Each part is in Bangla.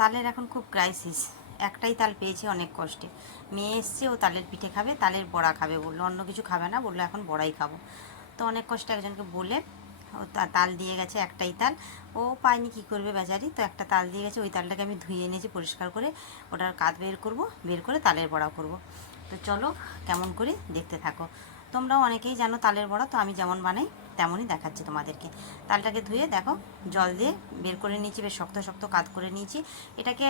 তালের এখন খুব ক্রাইসিস। একটাই তাল পেয়েছি অনেক কষ্টে। মেয়ে এসছে, ও তালের পিঠে খাবে, তালের বড়া খাবে বললো, অন্য কিছু খাবে না বললো, এখন বড়াই খাবো। তো অনেক কষ্টে একজনকে বলে ও তাল দিয়ে গেছে, একটাই তাল। ও পায়নি, কী করবে বেচারি, তো একটা তাল দিয়ে গেছে। ওই তালটাকে আমি ধুয়ে এনেছি পরিষ্কার করে, ওটার কাঠ বের করব, বের করে তালের বড়া করব। তো চলো কেমন করে দেখতে থাকো। তোমরাও অনেকেই জানো তালের বড়া, তো আমি যেমন বানাই তেমনই দেখাচ্ছি তোমাদেরকে। তালটাকে ধুয়ে দেখো জল দিয়ে বের করে নিয়েছি, বেশ শক্ত শক্ত কাত করে নিয়েছি। এটাকে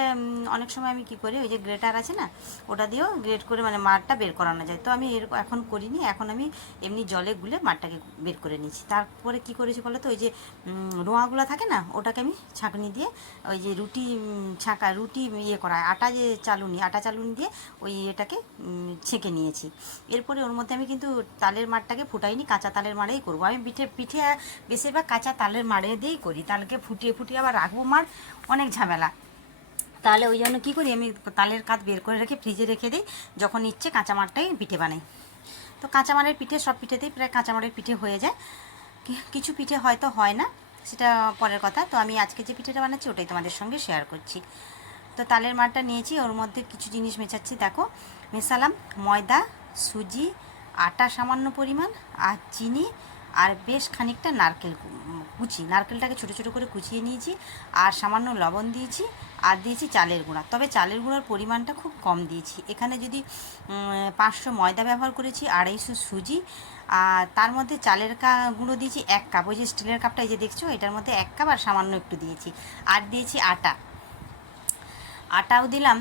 অনেক সময় আমি কি করি, ওই যে গ্রেটার আছে না, ওটা দিয়েও গ্রেট করে মানে মাড়টা বের করানো যায়। তো আমি এখন করিনি, এখন আমি এমনি জলে গুলে মাড়টাকে বের করে নিয়েছি। তারপরে কি করেছি বলো তো, ওই যে রোঁয়াগুলো থাকে না, ওটাকে আমি ছাঁকনি দিয়ে ওই যে রুটি ছাঁকা রুটি ইয়ে করা আটা, যে আটা চালুনি দিয়ে ওই এটাকে ছেঁকে নিয়েছি। এরপরে ওর মধ্যে আমি কিন্তু তালের মাড়টাকে ফুটাইনি, কাঁচা তালের মাড়েই করবো আমি। পিঠে বেশিরভাগ কাঁচা তালের মাড়ে দিয়েই করি। তালকে ফুটিয়ে ফুটিয়ে আবার রাখবো, মাড় অনেক ঝামেলা। তাহলে ওই জন্য কী করি, আমি তালের কাঠ বের করে রেখে ফ্রিজে রেখে দিই, যখন ইচ্ছে কাঁচা মাড়টাই পিঠে বানাই। তো কাঁচা মাড়ের পিঠে সব পিঠেতেই প্রায় কাঁচা মাড়ের পিঠে হয়ে যায়, কিছু পিঠে হয়তো হয় না, সেটা পরের কথা। তো আমি আজকে যে পিঠেটা বানাচ্ছি ওটাই তোমাদের সঙ্গে শেয়ার করছি। তো তালের মাড়টা নিয়েছি, ওর মধ্যে কিছু জিনিস মেশাচ্ছি। দেখো মেশালাম ময়দা, সুজি, আটা সামান্য পরিমাণ, আর চিনি, আর বেশ খানিকটা নারকেল কুচি, নারকেলটাকে ছোটো ছোটো করে কুচিয়ে নিয়েছি, আর সামান্য লবণ দিয়েছি, আর দিয়েছি চালের গুঁড়া। তবে চালের গুঁড়ার পরিমাণটা খুব কম দিয়েছি। এখানে যদি 500 ময়দা ব্যবহার করেছি, 250 সুজি, আর তার মধ্যে চালের গুঁড়ো দিয়েছি 1 কাপ, ওই যে স্টিলের কাপটা এই যে দেখছো, এটার মধ্যে 1 কাপ, আর সামান্য একটু দিয়েছি। আর দিয়েছি আটাও দিলাম।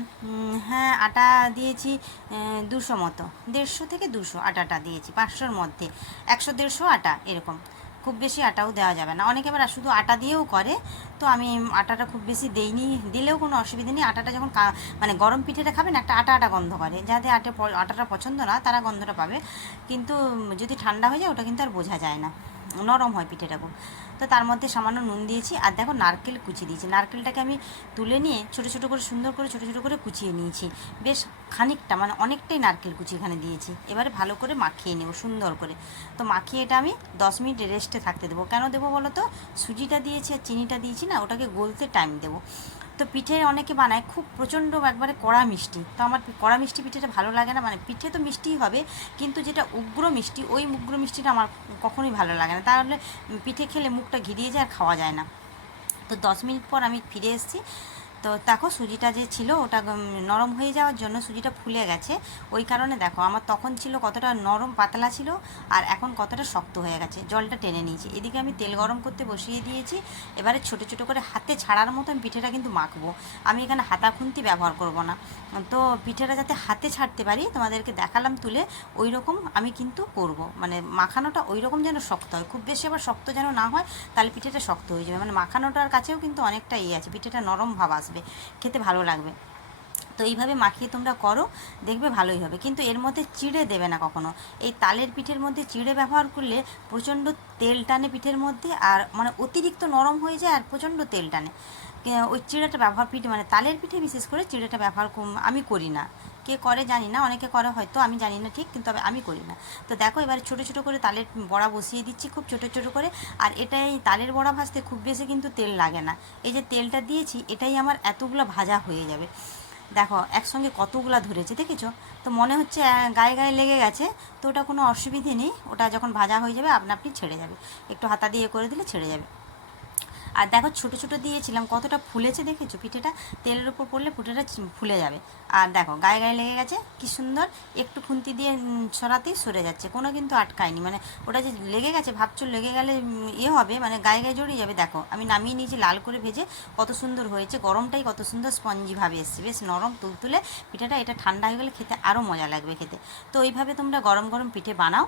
হ্যাঁ, আটা দিয়েছি 200 মতো, 150 থেকে 200 আটাটা দিয়েছি, 500-র মধ্যে 100-150 আটা এরকম। খুব বেশি আটাও দেওয়া যাবে না, অনেকে আবার শুধু আটা দিয়েও করে। তো আমি আটাটা খুব বেশি দেইনি, দিলেও কোনো অসুবিধা নেই। আটাটা যখন মানে গরম পিঠেটা খাবেন, একটা আটা আটা গন্ধ করে, যাদের আটাটা পছন্দ না তারা গন্ধটা পাবে, কিন্তু যদি ঠান্ডা হয়ে যায় ওটা কিন্তু আর বোঝা যায় না, নরম হয় পিঠেটা খুব। তো তার মধ্যে সামান্য নুন দিয়েছি, আর দেখো নারকেল কুচি দিয়েছি। নারকেলটাকে আমি তুলে নিয়ে ছোটো ছোটো করে সুন্দর করে ছোটো ছোটো করে কুচিয়ে নিয়েছি, বেশ খানিকটা, মানে অনেকটাই নারকেল কুচি এখানে দিয়েছি। এবারে ভালো করে মাখিয়ে নেব সুন্দর করে। তো মাখিয়ে এটা আমি 10 মিনিট রেস্টে থাকতে দেবো। কেন দেবো বলো তো, সুজিটা দিয়েছি আর চিনিটা দিয়েছি না, ওটাকে গলতে টাইম দেবো। তো পিঠে অনেকে বানায় খুব প্রচণ্ড একবারে কড়া মিষ্টি, তো আমার কড়া মিষ্টি পিঠেটা ভালো লাগে না। মানে পিঠে তো মিষ্টিই হবে, কিন্তু যেটা উগ্র মিষ্টি, ওই উগ্র মিষ্টিটা আমার কখনোই ভালো লাগে না, তাহলে পিঠে খেলে মুখটা ঘিরিয়ে যায় আর খাওয়া যায় না। তো 10 মিনিট পর আমি ফিরে এসেছি। তো দেখো সুজিটা যে ছিল ওটা নরম হয়ে যাওয়ার জন্য সুজিটা ফুলে গেছে, ওই কারণে দেখো আমার তখন ছিল কতটা নরম পাতলা ছিল, আর এখন কতটা শক্ত হয়ে গেছে, জলটা টেনে নিয়েছি। এদিকে আমি তেল গরম করতে বসিয়ে দিয়েছি। এবারে ছোটো ছোটো করে হাতে ছাড়ার মতো আমি পিঠেটা কিন্তু মাখবো। আমি এখানে হাতা খুন্তি ব্যবহার করব না। তো পিঠেটা যাতে হাতে ছাড়তে পারি, তোমাদেরকে দেখালাম তুলে, ওই রকম আমি কিন্তু করব। মানে মাখানোটা ওই রকম যেন শক্ত হয়, খুব বেশি আবার শক্ত যেন না হয়, তাহলে পিঠেটা শক্ত হয়ে যাবে। মানে মাখানোটার কাছেও কিন্তু অনেকটা আছে, পিঠেটা নরম ভাব আসবে, খেতে ভালো লাগবে। তো এইভাবে মাখিয়ে তোমরা করো, দেখবে ভালোই হবে। কিন্তু এর মধ্যে চিড়ে দেবে না কখনো। এই তালের পিঠের মধ্যে চিড়ে ব্যবহার করলে প্রচণ্ড তেল টানে পিঠের মধ্যে, আর মানে অতিরিক্ত নরম হয়ে যায় আর প্রচণ্ড তেল টানে। ওই চিড়েটা ব্যবহার মানে তালের পিঠে বিশেষ করে চিড়েটা ব্যবহার আমি করি না। কে করে জানি না, অনেকে করে হয়তো, আমি জানি না ঠিক, কিন্তু আমি করি না। তো দেখো এবার ছোটো ছোটো করে তালের বড়া বসিয়ে দিচ্ছি, খুব ছোটো ছোটো করে। আর এটাই তালের বড়া ভাজতে খুব বেশি কিন্তু তেল লাগে না। এই যে তেলটা দিয়েছি, এটাই আমার এতগুলো ভাজা হয়ে যাবে। দেখো একসঙ্গে কতগুলা ধরেছে, দেখেছো? তো মনে হচ্ছে গায়ে গায়ে লেগে গেছে, তো ওটা কোনো অসুবিধে নেই, ওটা যখন ভাজা হয়ে যাবে আপনা আপনি ছেড়ে যাবে, একটু হাতা দিয়ে করে দিলে ছেড়ে যাবে। আর দেখো ছোটো ছোটো দিয়েছিলাম, কতটা ফুলেছে দেখেছো? পিঠেটা তেলের উপর পড়লে পিঠেটা ফুলে যাবে। আর দেখো গায়ে গায়ে লেগে গেছে, কি সুন্দর, একটু খুন্তি দিয়ে সরাতেই সরে যাচ্ছে, কোনো কিন্তু আটকায়নি। মানে ওটা যে লেগে গেছে, ভাবছো লেগে গেলে হবে, মানে গায়ে গায়ে জড়িয়ে যাবে। দেখো আমি নামিয়ে নিয়েছি লাল করে ভেজে, কত সুন্দর হয়েছে, গরমটাই কত সুন্দর স্পঞ্জিভাবে এসছে, বেশ নরম তুলতুলে পিঠেটা। এটা ঠান্ডা হয়ে গেলে খেতে আরও মজা লাগবে খেতে। তো এইভাবে তোমরা গরম গরম পিঠে বানাও,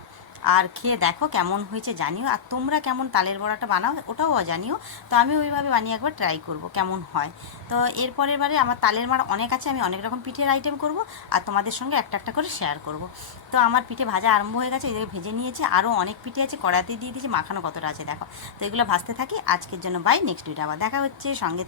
আর খেয়ে দেখো কেমন হয়েছে জানিও। আর তোমরা কেমন তালের বড়াটা বানাও ওটাও জানিও। তো আমি ওইভাবে বানিয়ে একবার ট্রাই করব কেমন হয়। তো এরপরের বারে আমার তালের মাড় অনেক আছে, আমি অনেক রকম পিঠের আইটেম করব, আর তোমাদের সঙ্গে একটা একটা করে শেয়ার করব। তো আমার পিঠে ভাজা আরম্ভ হয়ে গেছে, এদিকে ভেজে নিয়েছি, আরও অনেক পিঠে আছে, কড়াতে দিয়ে দিয়েছি, মাখানো কতটা আছে দেখো। তো এগুলো ভাজতে থাকি। আজকের জন্য বাই, নেক্সট ভিডিও আবার দেখা হচ্ছে, সঙ্গে